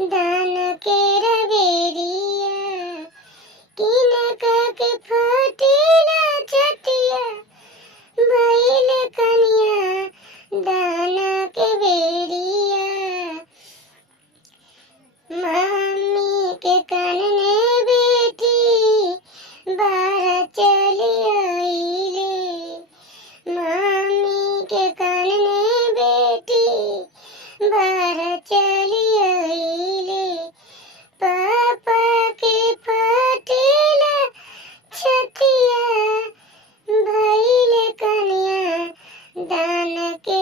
दान के रवेरिया किन के फटीला छतिया भइल कनिया दान के बेरिया मम्मी के कन्ने बेटी बाहर चली आइले मम्मी के कन्ने बेटी बाहर चली आइले पापा के फटेला छतिया भइल कनिया दान के